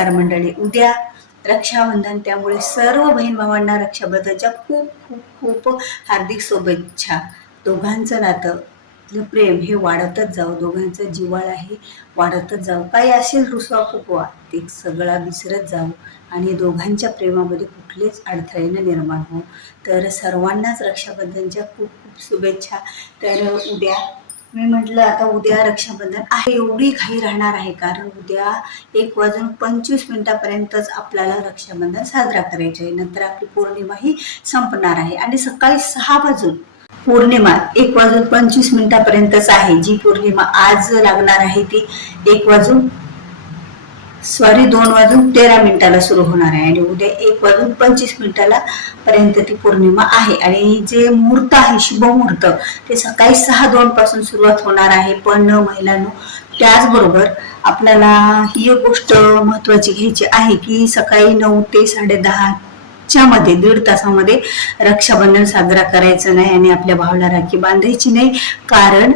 नमस्कार मंडळी. उद्या रक्षाबंधन त्यामुळे सर्व बहीण भावांना रक्षाबंधनच्या खूप खूप खूप हार्दिक शुभेच्छा. दोघांचं नातं प्रेम हे वाढतच जाऊ दोघांचं जिव्हाळ आहे वाढतच जाऊ काही असेल रुसवा फुकवा ते सगळा विसरत जाऊ आणि दोघांच्या प्रेमामध्ये कुठलेच अडथळे न निर्माण हो तर सर्वांनाच रक्षाबंधनच्या खूप खूप शुभेच्छा. तर उद्या मी म्हटलं आता उद्या रक्षाबंधन आहे. एवढी घाई राहणार आहे कारण उद्या एक वाजून पंचवीस मिनिटापर्यंतच आपल्याला रक्षाबंधन साजरा करायचे आहे. नंतर आपली पौर्णिमा ही संपणार आहे. आणि सकाळी सहा वाजून पौर्णिमा एक वाजून पंचवीस मिनिटापर्यंतच आहे. जी पौर्णिमा आज लागणार आहे ती एक वाजून सॉरी दोन वाजून तेरा मिनिटाला सुरू होणार आहे आणि उद्या एक वाजून पंचवीस मिनिटाला पर्यंत ती पौर्णिमा आहे. आणि जे मुहूर्त आहे शुभमुहूर्त ते सकाळी सहा दोन पासून सुरुवात होणार आहे. पण महिलांनो त्याचबरोबर आपल्याला ही एक गोष्ट महत्वाची घ्यायची आहे की सकाळी नऊ ते साडे च्या मध्ये दीड तासामध्ये रक्षाबंधन साजरा करायचं नाही आणि आपल्या भावाला राखी बांधायची नाही. कारण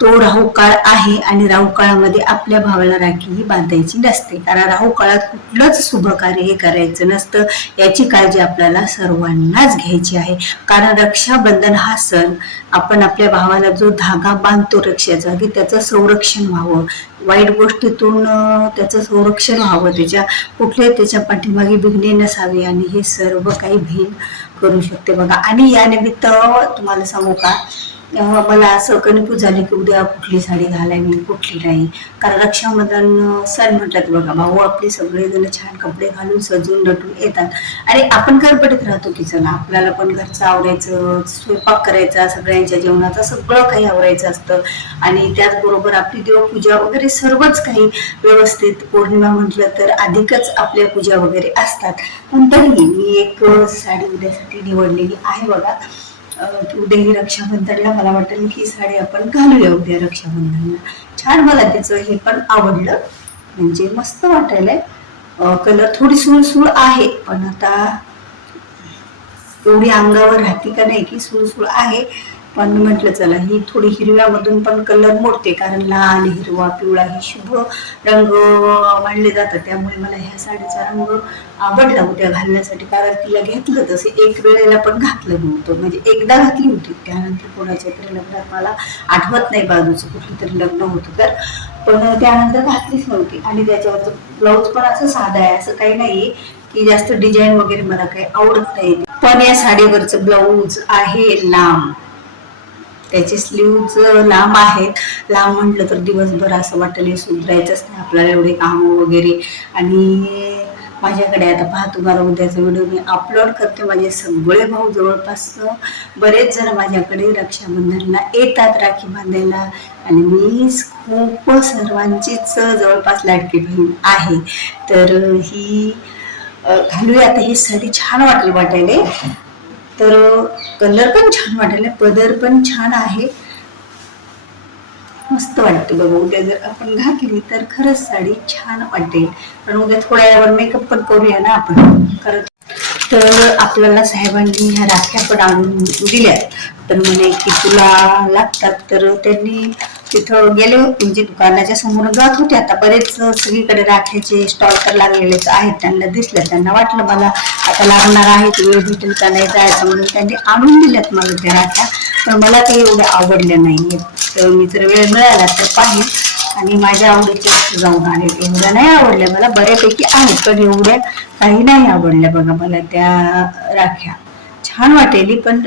तो राहू काळ आहे आणि राहू काळामध्ये आपल्या भावाला राखी ही बांधायची नसते. कारण राहू काळात कुठलंच शुभ कार्य हे करायचं नसतं. याची काळजी आपल्याला सर्वांनाच घ्यायची आहे. कारण रक्षाबंधन हा सण आपण आपल्या भावाला जो धागा बांधतो रक्षाचा की त्याचं संरक्षण व्हावं. वाईट गोष्टीतून त्याचं संरक्षण व्हावं. त्याच्या कुठल्याही त्याच्या पाठीमागे बिघणे नसावे आणि हे सर्व काही भीम करू शकते बघा. आणि या निमित्त तुम्हाला सांगू का? मला असं कन्फ्यूज झालं की उद्या कुठली साडी घालावी कुठली नाही. कारण रक्षाबंधन सण म्हटलं बघा भाऊ आपले सगळेजण छान कपडे घालून सजून नटून येतात. आणि आपण गडबडीत राहतो की चला आपल्याला पण घरचं आवरायचं स्वयंपाक करायचा सगळ्यांच्या जेवणाचं सगळं काही आवरायचं असतं. आणि त्याचबरोबर आपली देवपूजा वगैरे सर्वच काही व्यवस्थित पौर्णिमा म्हटलं तर अधिकच आपल्या पूजा वगैरे असतात. पण तरीही मी एक साडी उद्यासाठी निवडलेली आहे बघा. उद्याही उद्या ही रक्षाबंधनला मला वाटेल ही साडी आपण घालूया उद्या रक्षाबंधनला. छान मला तिचं हे पण आवडलं. म्हणजे मस्त वाटायलंय. कलर थोडी सुळसुळ आहे पण आता एवढी अंगावर राहते का नाही की सुळसुळ आहे. पण म्हटलं चला ही थोडी हिरव्यामधून पण कलर मोडते कारण लाल हिरवा पिवळा हे शुभ रंग मांडले जातात. त्यामुळे मला ह्या साडीचा रंग आवडला उद्या घालण्यासाठी कारण तिला घेतलं तसे एक वेळेला पण घातलं नव्हतं. म्हणजे एकदा घातली होती त्यानंतर कोणाच्या तरी लग्नात मला आठवत नाही बाजूचं कुठलं तरी लग्न होतं तर. पण त्यानंतर घातलीच नव्हती. आणि त्याच्यावरचं ब्लाऊज पण असं साधा आहे असं काही नाही की जास्त डिझाईन वगैरे मला काही आवडत नाही. पण या साडीवरचं ब्लाऊज आहे लांब. त्याचे स्लीव्ज लांब आहेत. लांब म्हटलं तर दिवसभर असं वाटतं सुधरायचंच नाही आपल्याला एवढे काम वगैरे. आणि माझ्याकडे आता पहा तुम्हाला उद्याचा व्हिडिओ मी अपलोड करते. माझे सगळे भाऊ जवळपास बरेच जण माझ्याकडे रक्षाबंधनला येतात राखी बांधायला. आणि मी खूप सर्वांचीच जवळपास लाडकी बहीण आहे. तर ही घालूया. आता ही साडी छान वाटेल वाटायला. तर कलर पण छान वाटायला पदर पण छान आहे. मस्त वाटते बघा. उद्या जर आपण घातली तर खरंच साडी छान वाटेल. पण उद्या थोड्या वेळावर मेकअप पण करूया ना आपण. करत तर आपल्याला साहेबांनी ह्या राख्या पण आणून दिल्या तर म्हणे की तुला लागतात. तर त्यांनी तिथं गेले होते म्हणजे दुकानाच्या समोर जात होते. आता बरेच सगळीकडे राख्याचे स्टॉल तर लागलेलेच आहेत. त्यांना दिसलं त्यांना वाटलं मला आता लागणार आहे वेळ भेटेल का नाही जायचं? म्हणून त्यांनी आणून दिल्यात मला त्या राख्या. पण मला ते एवढ्या आवडल्या नाही. तर मी जर वेळ मिळाला तर पाहिजे आणि माझ्या आवडीचे जाऊन आले एवढ्या नाही आवडल्या मला. बऱ्यापैकी आहेत पण एवढ्या काही नाही आवडल्या बघा मला त्या राख्या. छान वाटेली पण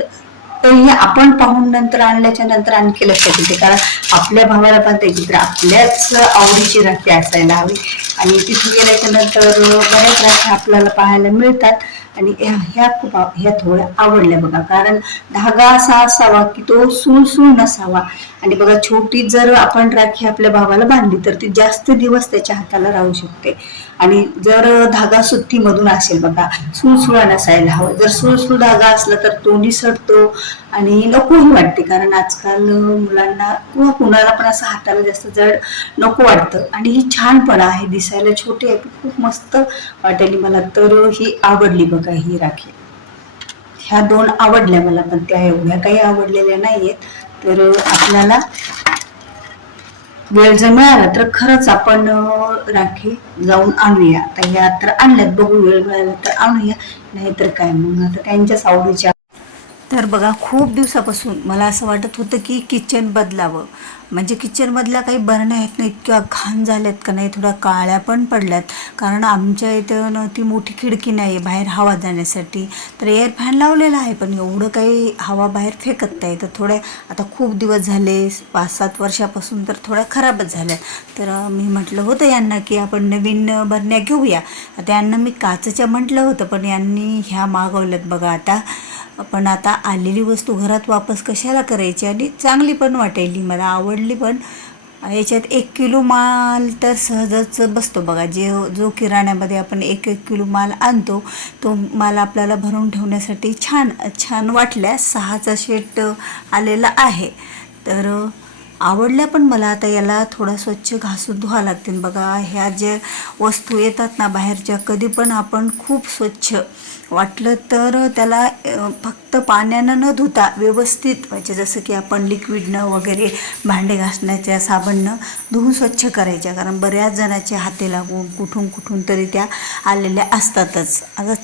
तर हे आपण पाहून नंतर आणल्याच्या नंतर आणखी लक्षात येते कारण आपल्या भावाला पण ते तर आपल्याच आवडीची राखी असायला हवी. आणि तिथे गेल्याच्यानंतर बऱ्याच राख्या आपल्याला पाहायला मिळतात. आणि ह्या ह्या खूप ह्या थोड्या आवडल्या बघा. कारण धागा असा असावा की तो सुळसुळ नसावा. आणि बघा छोटी जर आपण राखी आपल्या भावाला बांधली तर ती जास्त दिवस त्याच्या हाताला राहू शकते. आणि जर धागा सुत्तीमधून असेल बघा सुळसुळा नसायला हवं. जर सुळसुळ धागा असला तर तो निसटतो आणि नकोही वाटते कारण आजकाल मुलांना किंवा कुणाला पण असं हाताला जास्त जड नको वाटतं. आणि ही छान पण आहे दिसायला छोटी आहे पण खूप मस्त वाटेल मला. तर ही आवडली बघा ही राखी. ह्या दोन आवडल्या मला पण त्या एवढ्या काही आवडलेल्या नाहीयेत. तर आपल्याला वेळ जर मिळाला तर खरंच आपण राखी जाऊन आणूया. आता ह्या तर आणल्यात बघू वेळ मिळाला तर आणूया. नाहीतर काय? मग आता त्यांच्याच आवडीच्या तर बघा खूप दिवसापासून मला असं वाटत होतं की किचन बदलावं. म्हणजे किचनमधल्या काही बरण्या आहेत ना इतक्या घाण झाल्यात का नाही थोड्या काळ्या पण पडल्यात. कारण आमच्या इथं ना ती मोठी खिडकी नाही आहे बाहेर हवा जाण्यासाठी. तर एअर फॅन लावलेला आहे पण एवढं काही हवा बाहेर फेकत नाही. तर थोड्या आता खूप दिवस झाले पाच सात वर्षापासून तर थोड्या खराबच झाल्या तर मी म्हटलं होतं यांना की आपण नवीन बरण्या घेऊया. आता यांना मी काचच्या म्हटलं होतं पण यांनी ह्या मागवल्यात बघा आता. पण आता आलेली वस्तू घरात वापस कशाला करायची? आणि चांगली पण वाटायली मला आवडली पण. याच्यात एक किलो माल तर सहजच बसतो बघा. जे हो, जो किराण्यामध्ये आपण एक एक किलो माल आणतो तो माल आपल्याला भरून ठेवण्यासाठी छान छान वाटल्या सहाचा शेट आलेला आहे. तर आवडल्या पण मला आता याला थोडा स्वच्छ घासून धुवा लागतील. बघा ह्या ज्या वस्तू येतात ना बाहेरच्या कधी पण आपण खूप स्वच्छ वाटलं तर त्याला फक्त पाण्यानं न धुता व्यवस्थित म्हणजे जसं की आपण लिक्विडनं वगैरे भांडे घासण्याच्या साबणनं धुवून स्वच्छ करायच्या. कारण बऱ्याच जणाच्या हाते लागून कुठून कुठून तरी त्या आलेल्या असतातच. आता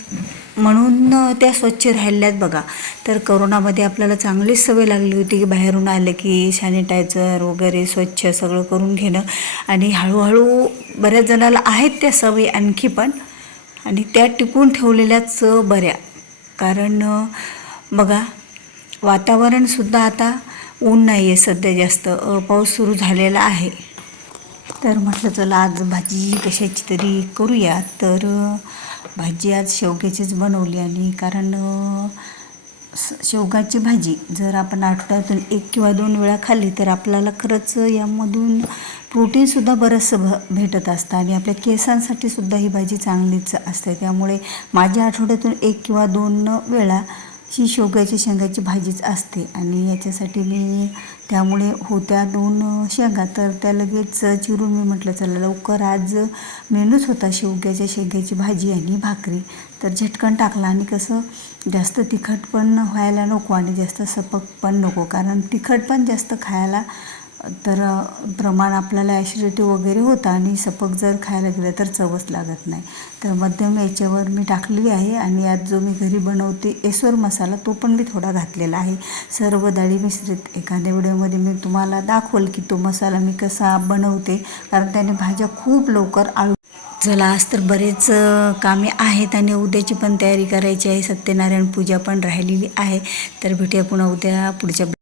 म्हणून त्या स्वच्छ राहिल्यात बघा. तर करोनामध्ये आपल्याला चांगलीच सवय लागली होती की बाहेरून आलं की सॅनिटायझर वगैरे स्वच्छ सगळं करून घेणं. आणि हळूहळू बऱ्याच जणाला आहेत त्या सवयी आणखी पण. आणि त्या टिकून ठेवलेल्याच बऱ्या. कारण बघा वातावरणसुद्धा आता ऊन नाही आहे सध्या जास्त. पाऊस सुरू झालेला आहे. तर म्हटलं चला आज भाजी कशाची तरी करूया. तर भाजी आज शेवग्याचीच बनवली आणि कारण स- शेवगाची भाजी जर आपण आठवड्यातून एक किंवा दोन वेळा खाल्ली तर आपल्याला खरंच यामधून प्रोटीनसुद्धा बरंचसं भ भेटत असतं. आणि आपल्या केसांसाठी सुद्धा ही भाजी चांगलीच असते. त्यामुळे माझ्या आठवड्यातून एक किंवा दोन वेळा ही शेवग्याच्या शेंगाची भाजीच असते आणि याच्यासाठी मी त्यामुळे होत्या दोन शेंगा. तर त्या लगेच चिरून मी म्हटलं चला लवकर आज मेनूच होता शेवग्याच्या शेंगाची भाजी आणि भाकरी. तर झटकन टाकला आणि कसं जास्त तिखट पण व्हायला नको आणि जास्त सपक पण नको. कारण तिखट पण जास्त खायला तर प्रमाण आपल्याला ॲसिडिटी वगैरे होतं आणि सपक जर खायला गेलं तर चवच लागत नाही. तर मध्यम याच्यावर मी टाकलेली आहे आणि यात जो मी घरी बनवते एसवर मसाला तो पण मी थोडा घातलेला आहे. सर्व डाळी मिश्रित एखाद्या व्हिडिओमध्ये मी तुम्हाला दाखवल की तो मसाला मी कसा बनवते कारण त्याने भाज्या खूप लवकर आळू चला आज तर बरेच कामे आहेत आणि उद्याची पण तयारी करायची आहे. सत्यनारायण पूजा पण राहिलेली आहे. तर भेटूया पुन्हा उद्या पुढच्या